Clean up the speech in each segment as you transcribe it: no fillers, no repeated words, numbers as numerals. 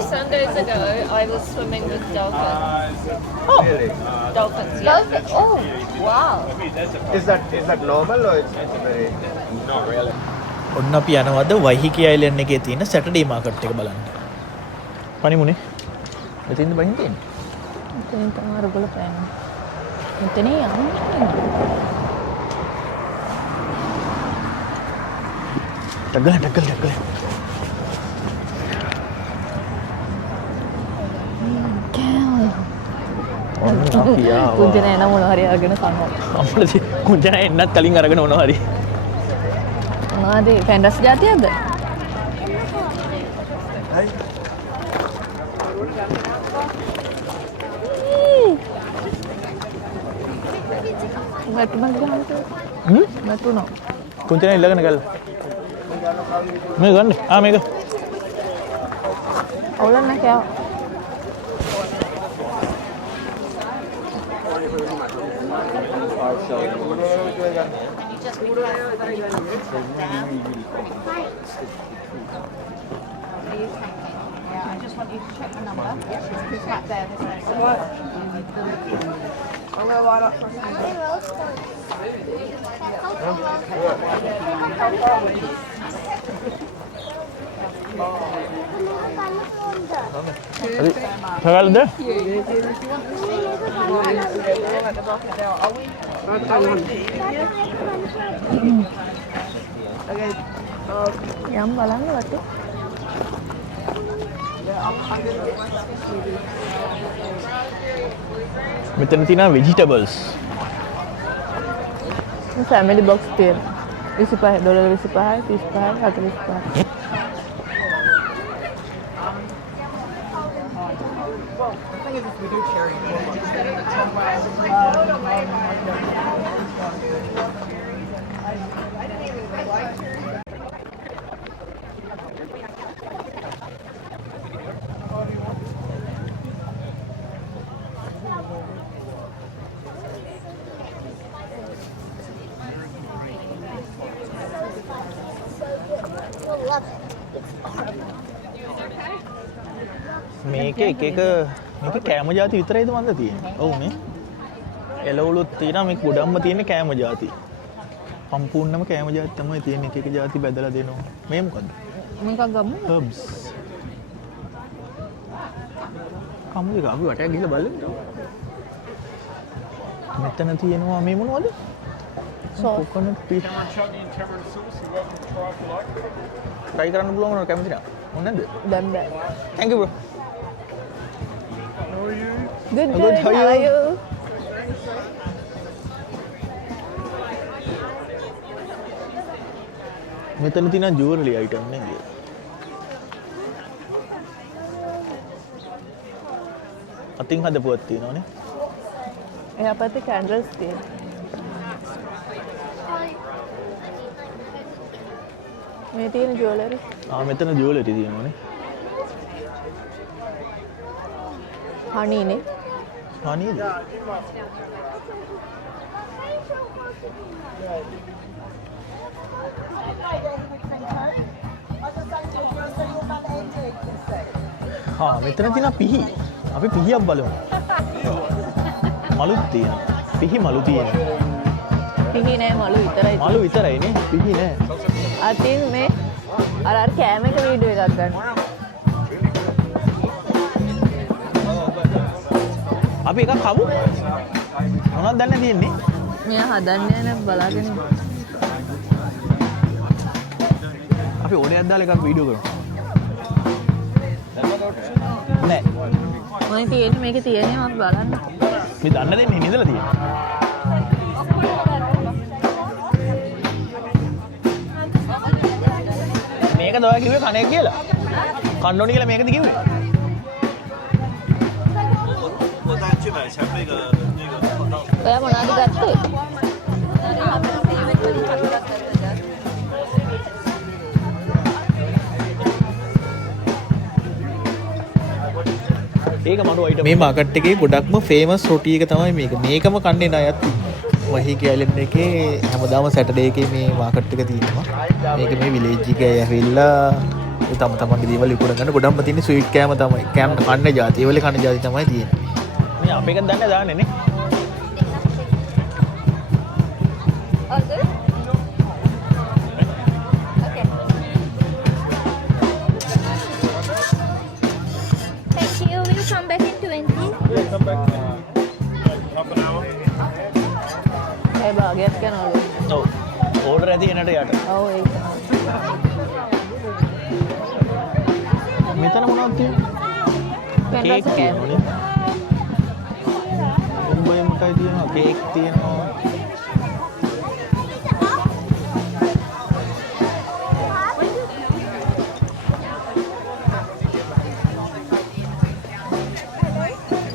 Sundays ago, I was swimming with dolphins. Oh, Dolphins, yeah. Oh, wow. is that normal or it's very not really? ඔන්න අපි යනවද වහිකි island එකේ තියෙන Saturday market එක බලන්න. පනිමුනේ. මෙතෙන්ද බහින් තියෙන්නේ. මෙතනින් තමයි ඔයගොල්ලෝ පෑන්නේ. මෙතන යන්නේ. ඩග්ගල. ඔන්න අපි ආවා. කුංජන එන මොන හරි අරගෙන කනවා. අපිට කුංජන එන්නත් කලින් අරගෙන මොනවා හරි. මොනවද ෆැන්ටසි જાතියක්ද? වැටුණක් ගහන්න. වැටුණා. කුංජන ඉල්ලගෙන ගල්ල. මේක ගන්න. මේක. අවුලක් නැහැ. I just want you to check the number. It's back there. What? I'm going to line up for a Thagald there? යම් බලන්න වටේ. මෙතන තියෙනවා vegetables. ෆැමිලි බොක්ස් තියෙනවා. $25, $25, $35, $45. මේක එක මේක කෑම ಜಾති විතරයිද මන්ද තියෙන්නේ. ඔව් නේ. එළවලුත් තියෙනවා මේක ගොඩක්ම තියෙන්නේ කෑම ಜಾති. සම්පූර්ණම කෑම ಜಾති තමයි තියෙන්නේ. එක ಜಾති බෙදලා දෙනවා. මේ මොකද්ද? මේක ගමු. herbs. කමුද අපි වටයක් ගිහලා බලන්න. මෙතන තියෙනවා මේ මොනවද? coconut fish. try කරන්න පුළුවන් මොනවද කැමතිද? මොනවද? දැන් බෑ. Thank you bro. Good, Good, how are you? මෙතන තියෙන ජුවලරි අයිටම් නේද? අතින් හදපුවක් තියෙනවනේ. එයා පැත්තේ කැන්ඩල්ස් තියෙනවා. මේ තියෙන ජුවලරි. මෙතන ජුවලරි තියෙනවනේ. හනීනේ. හනීද? මෙතන තියෙන පිහි. අපි පිහියක් බලමු. මලුත් තියෙනවා. පිහි මලු තියෙනවා. පිහි නෑ මලු විතරයි. මලු විතරයිනේ. පිහි නෑ. අතින් මේ අර කෑම එක වීඩියෝ එකක් ගන්න. අපි එකක් කමු. මොනවද දැන් තියෙන්නේ? මෙයා හදන්නේ නැහැ බලාගෙන. අපි ඕනයක් දාලා එකක් වීඩියෝ කරමු. නෑ. මොනේ තියෙන්නේ මේකේ තියෙන්නේ මම බලන්න. මේ දන්න දෙන්නේ ඉඳලා තියෙන්නේ. මේක දවා කිව්වේ කණේ කියලා. කන්න ඕනි කියලා මේකද කිව්වේ? ඔයා මොනවද ගත්තේ? ඒක මඩු අයිටම්. මේ මාකට් එකේ ගොඩක්ම ෆේමස් රොටි එක තමයි මේක. මේකම කන්නේ ණයත් වහිකි අයිලන්ඩ් එකේ හැමදාම සැටර්ඩේ එකේ මේ මාකට් එක තියෙනවා. මේක මේ විලේජ් එකේ ඇවිල්ලා ඒ තම තමන්ගේ දේවල් විකුණන ගන්න ගොඩක්ම තියෙන ස්වීට් කෑම තමයි. කෑම කන්න જાති. ඒ වල කන්න જાති තමයි තියෙන්නේ. මේ අපේක දන්නේ දාන්නේ නේ. All good? Okay. Thank you. We'll come back in 20. Yeah, come back in half an hour. ඒ භාගයක් යනවලු. ඔව්. ඕඩර් ඇති එනට යට. ඔව් ඒක. මෙතන මොනවද තියෙන්නේ? කේක් තියෙනවනේ. උඹේ මොකයි තියෙනවා? කේක් තියෙනවා.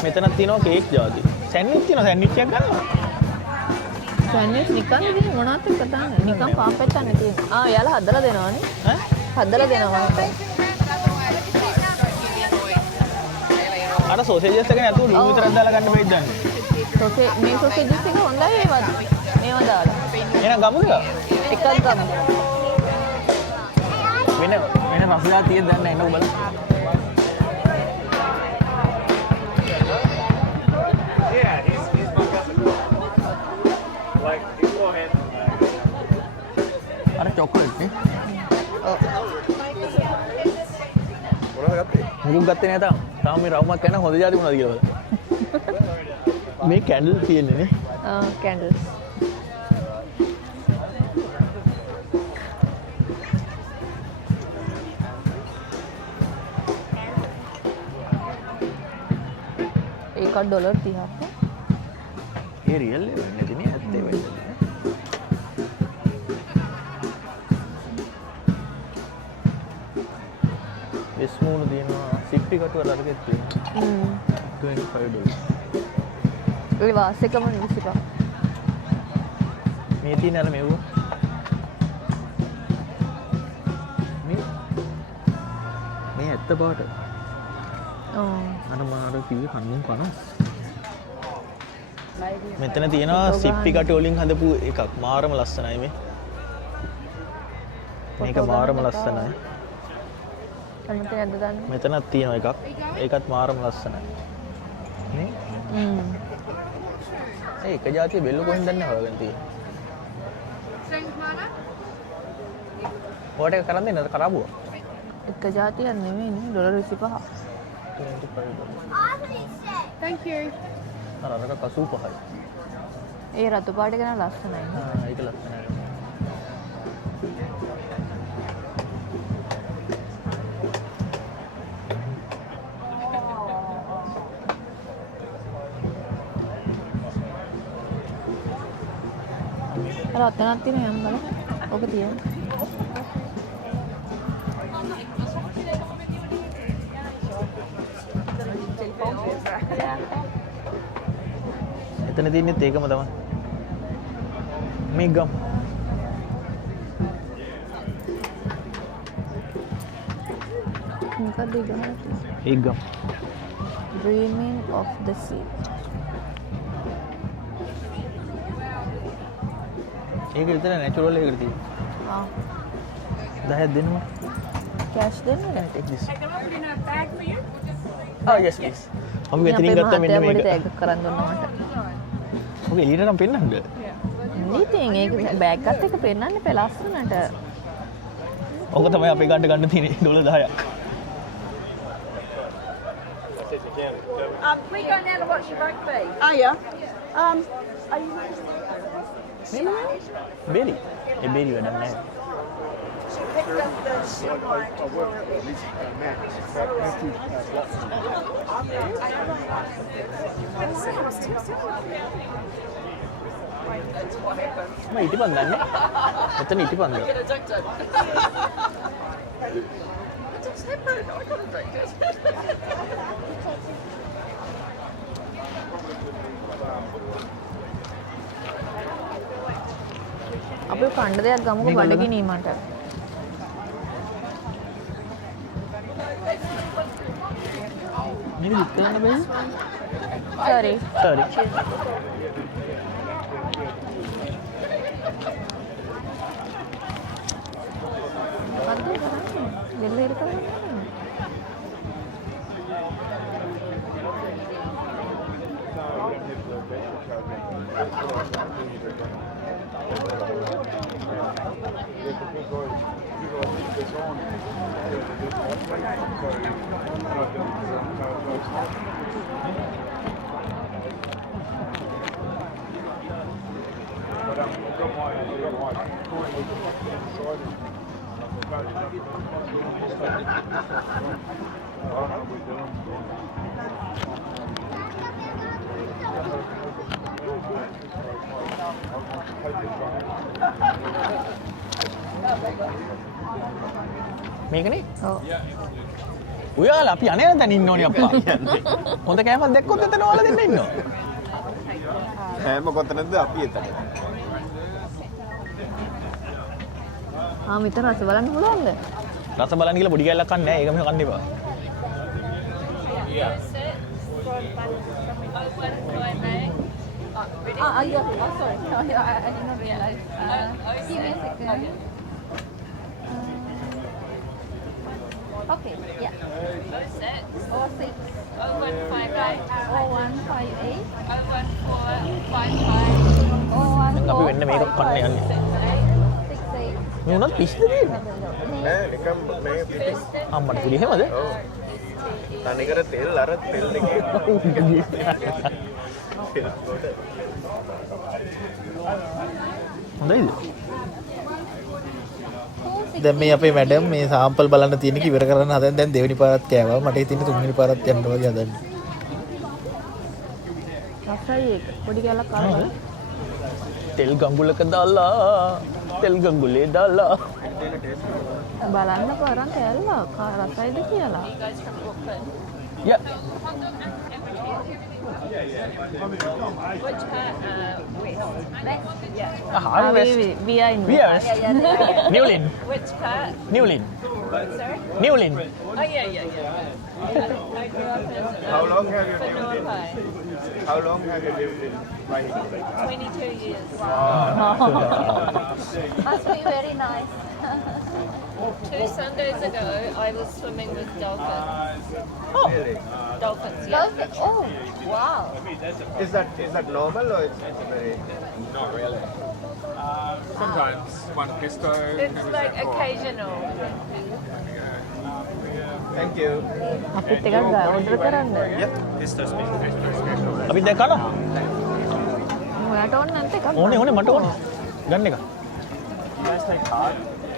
මෙතනක් තියෙනවා කේක් જાති. සෑන්ඩ්විච් තියෙනවා. සෑන්ඩ්විච් එකක් ගන්නවා. සෑන්ඩ්විච් නිකන් ඉතින් මොනවද එක්ක දාන්නේ? නිකන් පාපෙත්තන්නේ තියෙනවා. යාලා හදලා දෙනවනේ. ඈ? හදලා දෙනවා මම. අර සෝසේජස් එක නැතුව ලුණු විතරක් දාලා ගන්න බැයිද දන්නේ. මේ සොසේජස් එක හොඳයි මේවා දාලා. එහෙනම් ගමුද? එකක් ගමු. වෙන රසයක් තියෙද දන්නේ නැහැ නෝ බලන්න. Yeah, he's my cousin. Like beforehand. අර චොක්ලට් නේ. මොනවද ගත්තේ? මුකුත් ගත්තේ නැහැ තාම. තාම මේ රවුමක් යන හොඳ જાති මොනවද කියලා බලන්න. මේ කැන්ඩල් තියෙන්නේ නේ. කැන්ඩල්ස්. ඒක ඩොලර් 30ක්. ඒ රියල් එක වෙන්නේ නැති නේ ඇත්තේ වෙන්නේ. ස්මූල් දිනවා සිප්පි කටුව අරගෙත් තියෙනවා. $25. ඒ වාසෙකම 25. මේ තියෙන අර මෙව මේ ඇත්ත පාට අර මාර කිව්වේ කන්නුම් 50. මෙතන තියෙනවා සිප්පි කටු වලින් හදපු එකක් මාරම ලස්සනයි මේ. මේක මාරම ලස්සනයි. කලින්ට යද්ද දන්නේ. මෙතනක් තියෙනවා එකක්. ඒකත් මාරම ලස්සනයි. නේ? ඒ එක જાතිය බෙල්ල කොහෙන්ද දන්නේ හොයාගෙන තියෙන්නේ. ඔයාට එක කරන් දෙන්නද කරාබුව? එක જાතියක් නෙමෙයි නේ ඩොලර් 25. Thank you. අර 85යි. ඒ රතු පාට එක නම් ලස්සනයි. ඒක ලස්සනයි. අර අතනක් තියෙන යම් බලන්න. ඔක තියෙන. එතන තියෙනෙත් ඒකම තමයි. මේ ගම්. මොකක්ද ඒක? ඒ ගම්. Dreaming of the sea. ඒක විතර නැචරල් එකකට තියෙන්නේ. 10ක් දෙන්නම. කෑෂ් දෙන්න. take this. Oh yes please. අපි මෙතනින් ගත්තා මෙන්න මේක. ඒක කරන් දුන්නා මට. ඔක එළියට නම් පෙන්නන්නද? ඉතින් ඒක බෑග් එකත් එක පෙන්නන්න එපා ලස්සනට. ඔක තමයි අපි ගන්න තියෙන්නේ $10ක්. We go now to watch your rugby. Oh yeah. Are you බේරි. ඒ බේරි වැඩක් නැහැ. she picked up the shipwright for මම ඉටිපන් දන්නේ. මෙතන ඉටිපන්ද? අපි කණ්ඩ දෙයක් ගමුකෝ බඩගිනීමට. මේක විත් කරන්න බැහැ. Sorry. Sorry. මොකද්ද කරන්නේ? வெளில இருக்காங்க. මේකනේ ඔව්. ඔයාලා අපි අනේ දැන් ඉන්න ඕනේ අප්පා කියන්නේ. හොඳ කෑමක් දැක්කොත් එතන ඔයාලා දෙන්න ඉන්නවා. හැම කොතනද අපි එතන. මෙතන රස බලන්න පුළුවන්ද? රස බලන්න කියලා පොඩි කෑල්ලක් කන්නේ නැහැ. ඒක මෙහෙම කන්න එපා. Okay, yeah. 06 0158 අපි වෙන්න මේක කන්න යන්නේ. 68 මේ උනත් පිස්ද තියෙන්නේ. නෑ නිකම් මේ පිටිස්. අම්මට පුලි එහෙමද? ඔව්. තනිකර තෙල් අර තෙල් එකේ. හොඳයිද? දැන් මේ අපේ මැඩම් මේ සාම්පල් බලන්න තියෙන එක ඉවර කරන්න හදන දැන් දෙවෙනි පාරත් කෑවා. මට ඉතින් තුන්වෙනි පාරත් යන්න වගේ හදන්නේ. රසයි ඒක. පොඩි කැලක් කාලා තෙල් ගඟුලක දාලා තෙල් ගඟුලේ දාලා බලන්න කරන් කැල්ලා රසයිද කියලා. ය behind. Viewers. Newlin. Which part? Newlin. Sorry? Newlin. Oh, yeah. I grew up in How long have you lived in? Norway. How long have you lived in Wahine? 22 years. must be very nice. 2 Sundays ago, I was swimming with dolphins. Really? Dolphins, yeah. Oh, wow. Is that normal or it's very? Not really. Sometimes one pesto. It's like occasional. Thank you. අපිත් එකක් order කරන්න. Yeah, pesto special. අපි දැන් කනවා. ඔයාට ඕන නැත්නම් එකක් ඕනේ මට ඕනේ. ගන්න එක.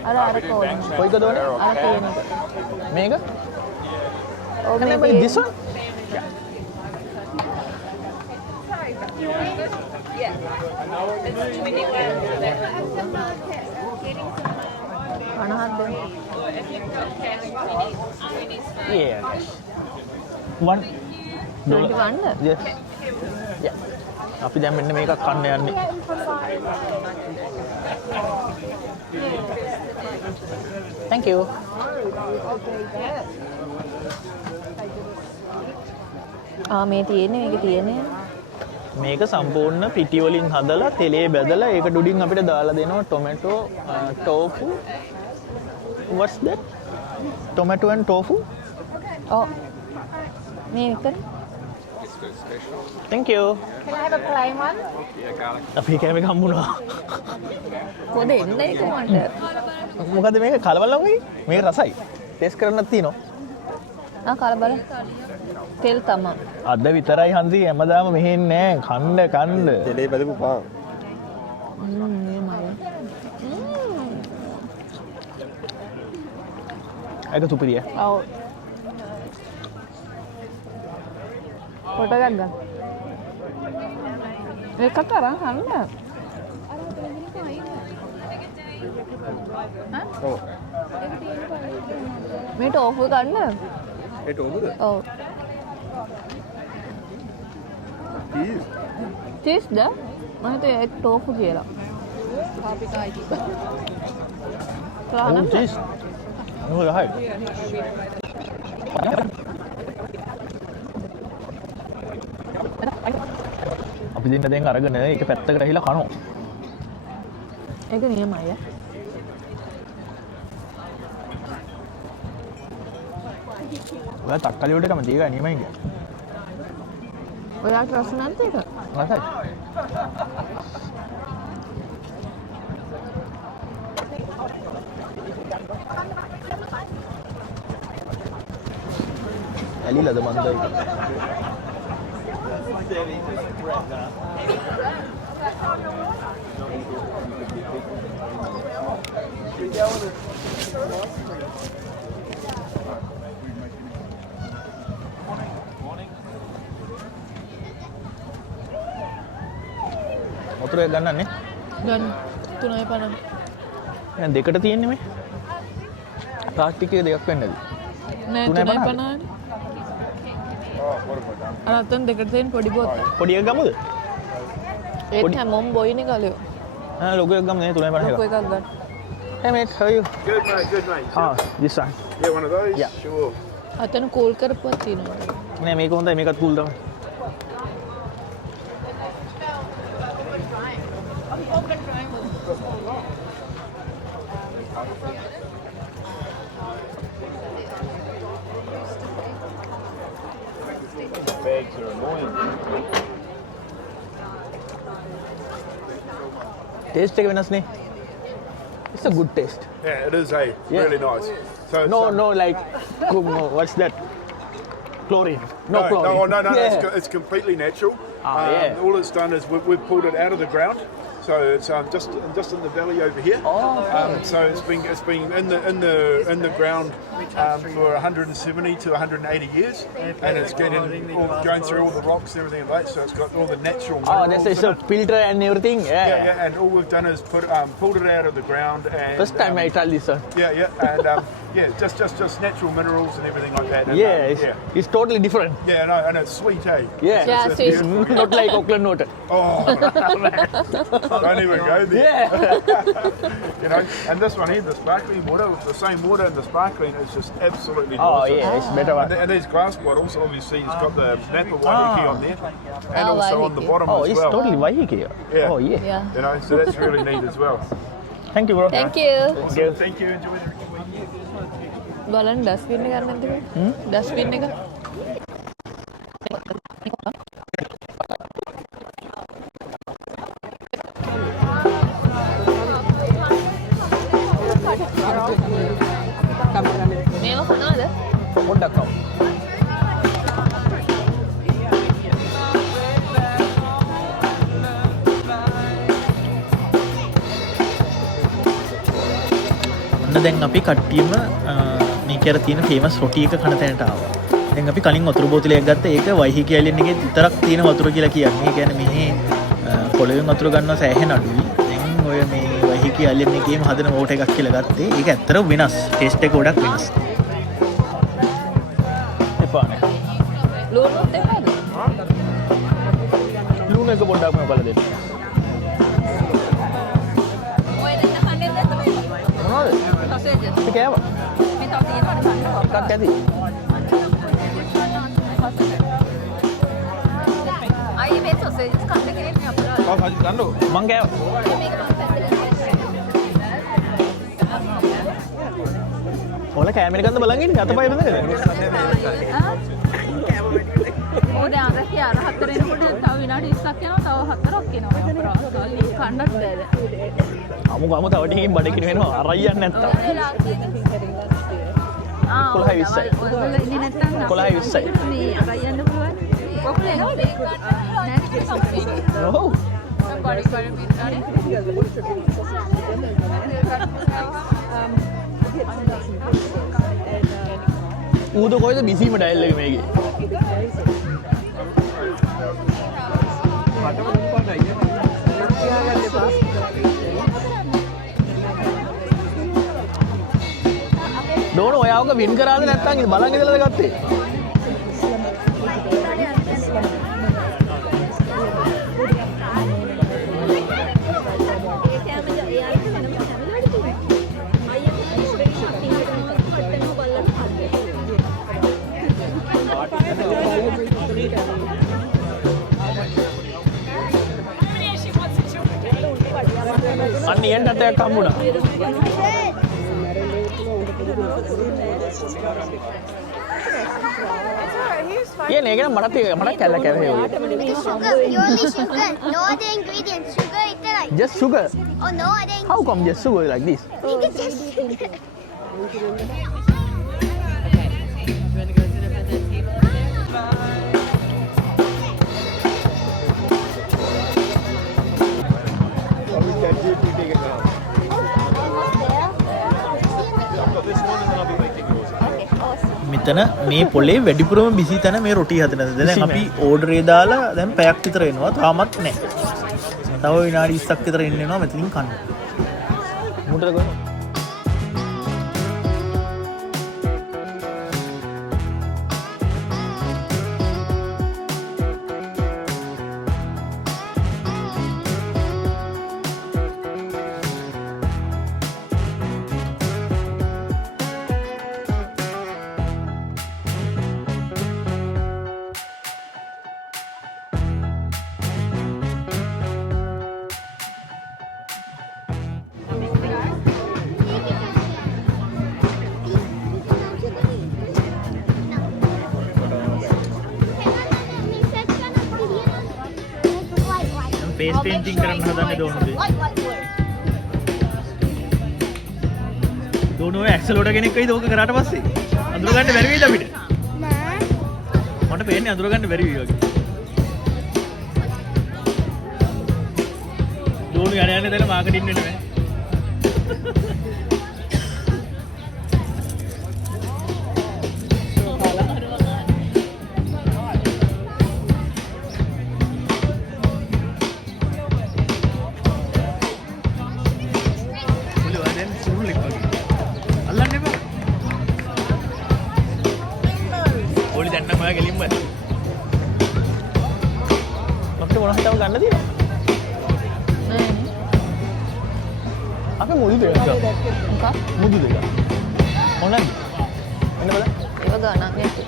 අර කෝල්. කොයිකද ඕනේ? අර තියෙන එක. මේක? ඔව් Can I buy this one? Yeah. It's 21 for that. 50ක් දෙන්න. Or if you've got cash, 20's fine. Yeah. One. 21ද? Yes. Yeah. අපි දැන් මෙන්න මේකක් කන්න යන්නේ. Thank you. මේ තියෙන්නේ මේක තියෙන්නේ. මේක සම්පූර්ණ පිටි වලින් හදලා තෙලේ බැදලා ඒක ඩුඩින් අපිට දාලා දෙනවා tomato tofu. What's that? Tomato and tofu? ඔව්. මේක Thank you. Can I have a plain one? අපි කෑම එක හම්බුණා. කොහෙද එන්නේ කොහොමද? මොකද මේක කලවල් වගේ? මේක රසයි. ටේස්ට් කරන්නත් තියෙනවා. කලබල. තෙල් තමයි. අද විතරයි හන්දි හැමදාම මෙහෙ නෑ කන්න කන්න. තෙලේ බදපු පාන්. ඒක සුපිරිය. ඔව්. ෆොටෝ එකක් ගන්න. ඒකට අරන් හන්න. ඔව්. මේ ටෝෆු ගන්න. ඒ ටෝබුද? ඔව්. Cheese. චීස්ද? මම හිතුවේ ඒක ටෝෆු කියලා. Oh, cheese. No, right. අපි දෙන්න දැන් අරගෙන ඒක පැත්තකට ඇහිලා කනවා. ඒක නියමයි. ඔයා තක්කලි වලට කැමති ඒක නියමයි කියන්නේ. ඔයාට රස නැද්ද ඒක? රසයි. ඇලිලාද මන්ද ඒක? මොතරේ ගන්නන්නේ? ගන්න 3.50. දැන් දෙකට තියෙන්නේ මේ. ප්ලාස්ටික් එක දෙකක් වෙන්නද? නෑ 3.50. අර අතෙන් දෙකට තියෙන පොඩි බෝතල්. පොඩි එක ගමුද? ඒත් හැමෝම බොයිනේ කලියෝ. ආ ලොකු එක ගමු නේ 3.50 ලොකු එක. එකක් ගන්න. Hey mate, how are you? Good mate, good mate. This one. Yeah, one of those? Yeah. Sure. අතන කූල් කරපුවක් තියෙනවා. නෑ මේක හොඳයි මේකත් කූල් තමයි. Bags are annoying. Taste එක වෙනස් නේ. It's a good taste. Yeah, it is, hey. Yeah. Really nice. So it's, No, like, what's that? Chlorine. No chlorine. No, Yeah. it's completely natural. Yeah. All it's done is we've pulled it out of the ground, so it's just in the valley over here. So it's been in the ground for 170 to 180 years, and it's going through all the rocks and everything like that. So it's got all the natural minerals That's in a filter and everything. yeah, and all we've done is pulled it out of the ground and First time I tried this one. and just natural minerals and everything like that. And, It's totally different. yeah, no, and it's sweet, eh? Yeah, It's sweet. beautiful. Not like Auckland water. Oh, don't even go there. Yeah. You know, and this one here, the sparkling water, the same water and the sparkling is just absolutely Oh awesome. yeah, it's better one. And these glass bottles, obviously, it's got the Napa Waiheke on there, and Oh, also on the Waiheke. bottom Oh, as it's well. totally Waiheke. Yeah. Oh yeah. Yeah. You know, so that's really neat as well. Thank you, bro. Thank you. Awesome. Thank you. Enjoy the බලන්න dustbin එක ගන්න නැද්ද? Dustbin එක. මේවා කොනවාද? පොඩ්ඩක් කව. ඔන්න දැන් අපි කට්ටියම මේක අර තියෙන ෆේමස් රොටි එක කන තැනට ආවා. දැන් අපි කලින් වතුර බෝතලයක් ගත්ත ඒක වයිහිකි ඇලෙන් එකේ විතරක් තියෙන වතුර කියලා කියන්නේ. ඒ කියන්නේ මෙහි පොළවෙන් වතුර ගන්නවා සෑහෙන අඩුයි. දැන් ඔය මේ වයිහිකි ඇලෙන් එකේම හදන වෝටර් එකක් කියලා ගත්තේ. ඒක ඇත්තටම වෙනස්. ටේස්ට් එක ගොඩක් වෙනස්. එපා නේ. ලුණුත් එපාද? ලුණු එක පොඩ්ඩක් මම බලලා දෙන්න. ඔය දෙන්න කන්නේ නැද්ද? මොනවද? සොසේජස්. ඒක කෑවා. මේ තව තියෙනවද කන්න? එකක් ඇති. අයියේ මේ සොසේජස් කන්න කෙනෙක් නේ අපරාධ. මං කෑවා. මේක මම පැත්තට ඔයාලා කැමරේ ගන්න බලන් ඉන්නේ අතපය බඳගෙන. ඕ දැන් අර කිය අර හතර එනකොට තව විනාඩි 20ක් යනවා තව හතරක් එනවා කන්නත් බැහැ. අමු තව ටිකකින් බඩගිනි වෙනවා අරයි යන්නේ නැත්තම්. 11යි 20යි. ඔයගොල්ලෝ ඉන්නේ නැත්තම් 11යි 20යි. මේ අරයි යන්න පුළුවන්. ඔකුල එනවා ඔව්. ඌද කොයිද බිසීම ඩයල් එක මේකේ. ඩෝන ඔයාවක වින් කරාද නැත්නම් ඉතින් බලන් ඉඳලාද ගත්තේ? අන්න එන්න ඇටයක් හම්බුණා. කියන ඒක නම් මට කැල්ල කැවේ ඔය. Sugar, you only sugar. No other ingredients. Sugar itself. Just sugar. Oh, no other How come just sugar like this? ingredients. Just sugar. මෙතන මේ පොලේ වැඩිපුරම බිසි තැන මේ රොටි හදන තැන. දැන් අපි ඕඩරේ දාලා දැන් පැයක් විතර එනවා. තාමත් නැහැ. තව විනාඩි 20ක් විතර ඉන්න වෙනවා මෙතනින් කන්න. මොකටද ගොඩ? ෆේස් පේන්ටිං කරන්න හදන්නේ දෝනුනේ. දෝනුව ඇක්සලෝට කෙනෙක් වෙයිද ඕක කරාට පස්සේ? අඳුර ගන්න බැරි වෙයිද අපිට? Nah. මට පේන්නේ අඳුර ගන්න බැරි වෙයි වගේ. දෝනු යන්නේ දැන් මාකටිං වෙන්න බෑ. ගන්න තියෙනවා. නෑ අපේ මුදු දෙක. මොකක්? මුදු දෙක. මොනවාද? එන්න බලන්න. ඒව ගණන් නැති.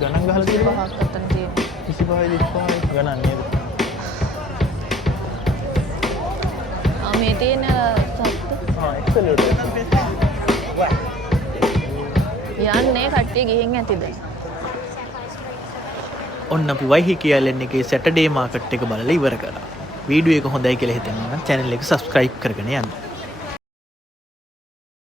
ගණන් ගහලා තියෙනවා. පහක් අතන තියෙනවා. 25 25 ගණන් නේද? මේ තියෙන සත්තු. එක්සලේටර්. යන්නේ කට්ටිය ගිහින් ඇතිද? ඔන්න අපි වයිහිකී අයිලන්ඩ් එකේ සැටර්ඩේ මාකට් එක බලලා ඉවර කරා. වීඩියෝ එක හොඳයි කියලා හිතෙනවා නම් channel එක subscribe කරගෙන යන්න.